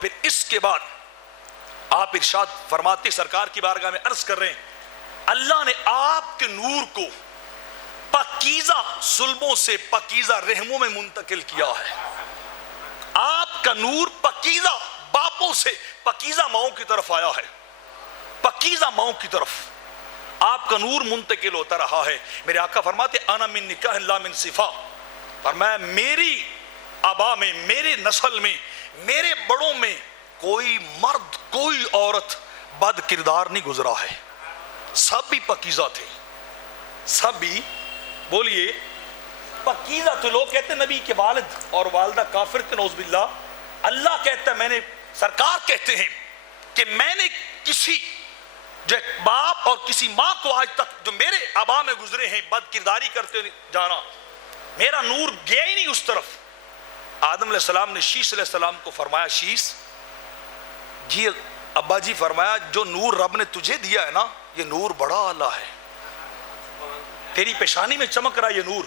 پھر اس کے بعد آپ ارشاد فرماتے سرکار کی بارگاہ میں عرض کر رہے ہیں اللہ نے آپ کے نور کو پاکیزہ صلبوں سے پاکیزہ رحموں میں منتقل کیا ہے. آپ کا نور پاکیزہ باپوں سے پاکیزہ ماؤں کی طرف آیا ہے. پاکیزہ ماؤں کی طرف آپ کا نور منتقل ہوتا رہا ہے. میرے آقا فرماتے انا من نکاح لا من صفا، اور میں میری آبا میں، میرے نسل میں، میرے بڑوں میں کوئی مرد کوئی عورت بد کردار نہیں گزرا ہے. سب بھی پاکیزہ تھے، سب بھی بولیے پاکیزہ تھے. لوگ کہتے ہیں نبی کے والد اور والدہ کافر تھے، نعوذ باللہ. اللہ کہتا ہے میں نے، سرکار کہتے ہیں کہ میں نے کسی جو باپ اور کسی ماں کو آج تک جو میرے آبا میں گزرے ہیں بد کرداری کرتے جانا، میرا نور گیا ہی نہیں اس طرف. آدم علیہ السلام نے شیش علیہ السلام کو فرمایا شیش جی ابا جی، فرمایا جو نور رب نے تجھے دیا ہے نا یہ نور بڑا اعلیٰ ہے، تیری پیشانی میں چمک رہا یہ نور.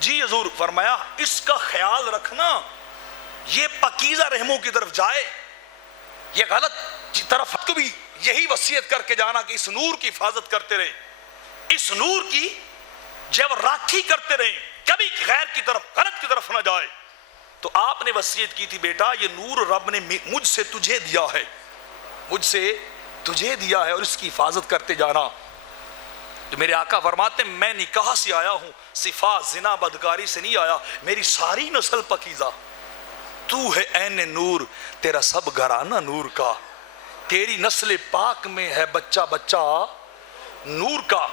جی حضور. فرمایا اس کا خیال رکھنا، یہ پاکیزہ رحموں کی طرف جائے، یہ غلط کی طرف کو بھی یہی وصیت کر کے جانا کہ اس نور کی حفاظت کرتے رہیں، اس نور کی جب راکھی کرتے رہیں، کبھی غیر کی طرف غلط کی طرف نہ جائے. تو آپ نے وصیت کی تھی بیٹا یہ نور رب نے مجھ سے تجھے دیا ہے، مجھ سے تجھے دیا ہے، اور اس کی حفاظت کرتے جانا. تو میرے آقا فرماتے ہیں میں نکاح سے آیا ہوں، صفا زنا بدکاری سے نہیں آیا، میری ساری نسل پاکیزہ. تو ہے عین نور، تیرا سب گھرانہ نور کا، تیری نسل پاک میں ہے بچہ بچہ نور کا.